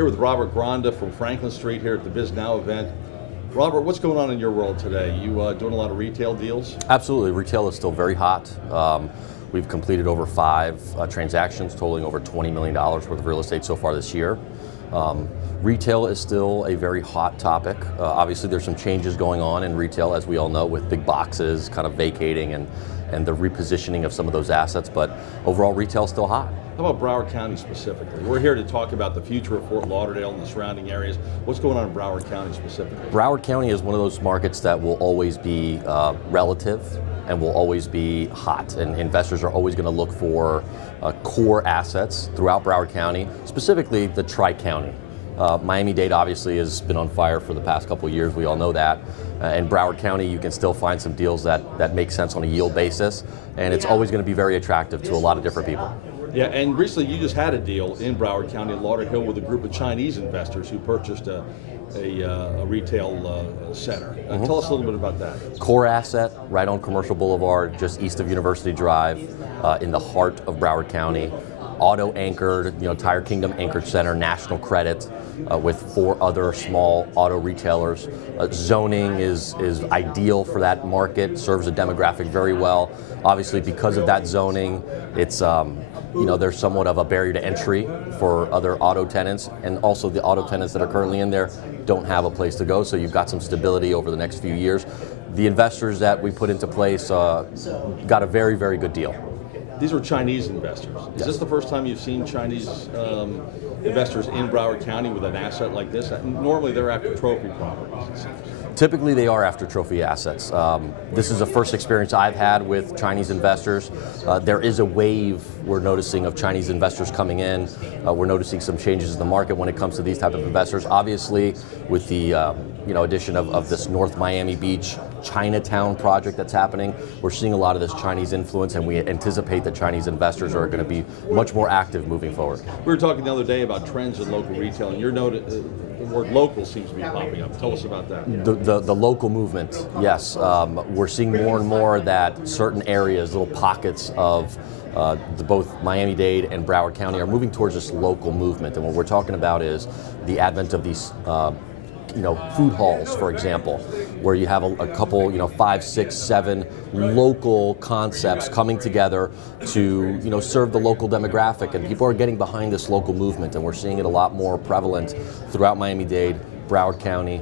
Here with Robert Granda from Franklin Street here at the BisNow event. Robert, what's going on in your world today? You doing a lot of retail deals? Absolutely, retail is still very hot. We've completed over 5 transactions totaling over $20 million worth of real estate so far this year. Retail is still a very hot topic. Obviously there's some changes going on in retail, as we all know, with big boxes kind of vacating and the repositioning of some of those assets, but overall retail is still hot. How about Broward County specifically? We're here to talk about the future of Fort Lauderdale and the surrounding areas. What's going on in Broward County specifically? Broward County is one of those markets that will always be relative and will always be hot, and investors are always going to look for core assets throughout Broward County, specifically the Tri-County. Miami-Dade obviously has been on fire for the past couple of years, we all know that. In Broward County you can still find some deals that make sense on a yield basis, and it's always going to be very attractive to a lot of different people. Yeah, and recently you just had a deal in Broward County at Lauderdale with a group of Chinese investors who purchased a retail center. Tell us a little bit about that. Core asset right on Commercial Blvd, just east of University Drive, in the heart of Broward County. Auto anchored, Tire Kingdom anchored center, national credit, with 4 other small auto retailers. Zoning is ideal for that market, serves a demographic very well. Obviously because of that zoning, it's there's somewhat of a barrier to entry for other auto tenants, and also the auto tenants that are currently in there don't have a place to go, so you've got some stability over the next few years. The investors that we put into place got a very, very good deal. These are Chinese investors. Is this the first time you've seen Chinese investors in Broward County with an asset like this? Normally they're after trophy properties. Typically they are after trophy assets. This is the first experience I've had with Chinese investors. There is a wave we're noticing of Chinese investors coming in. We're noticing some changes in the market when it comes to these type of investors. Obviously with the addition of this North Miami Beach Chinatown project that's happening, we're seeing a lot of this Chinese influence, and we anticipate that Chinese investors are going to be much more active moving forward. We were talking the other day about trends in local retail, and your note, the word local seems to be popping up. Tell us about that. The local movement, yes. We're seeing more and more that certain areas, little pockets of both Miami-Dade and Broward County are moving towards this local movement, and what we're talking about is the advent of these food halls, for example, where you have a couple, 5, 6, 7 local concepts coming together to, serve the local demographic, and people are getting behind this local movement, and we're seeing it a lot more prevalent throughout Miami-Dade, Broward County.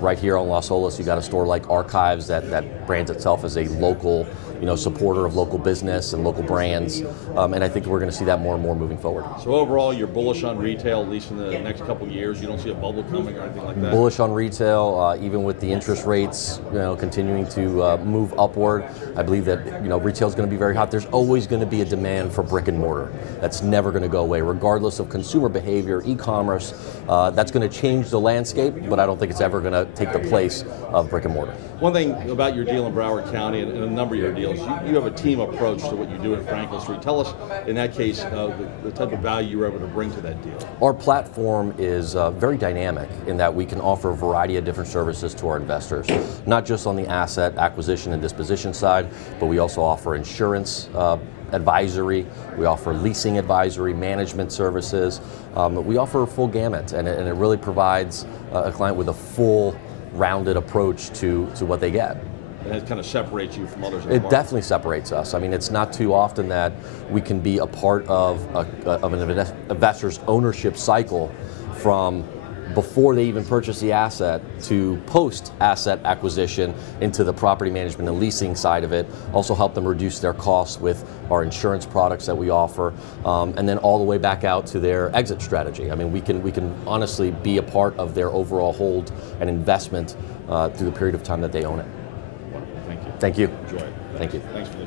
Right here on Las Olas, you got a store like Archives that brands itself as a local, supporter of local business and local brands, and I think we're going to see that more and more moving forward. So overall, you're bullish on retail, at least in the next couple of years. You don't see a bubble coming or anything like that? Bullish on retail, even with the interest rates, continuing to move upward. I believe that, retail is going to be very hot. There's always going to be a demand for brick and mortar. That's never going to go away, regardless of consumer behavior, e-commerce. That's going to change the landscape, but I don't think it's ever going to take the place of brick and mortar. One thing about your deal in Broward County and a number of your deals, you have a team approach to what you do in Franklin Street. Tell us, in that case, the type of value you were able to bring to that deal. Our platform is very dynamic in that we can offer a variety of different services to our investors, not just on the asset acquisition and disposition side, but we also offer insurance advisory, we offer leasing advisory, management services. We offer a full gamut, and it really provides a client with a full rounded approach to what they get. And it kind of separates you from others in the It market. definitely separates us. I mean, it's not too often that we can be a part of an investor's ownership cycle from before they even purchase the asset to post-asset acquisition into the property management and leasing side of it. Also help them reduce their costs with our insurance products that we offer, and then all the way back out to their exit strategy. I mean, we can honestly be a part of their overall hold and investment through the period of time that they own it. Thank you. Thank you. Enjoy it. Thank you. Thanks for the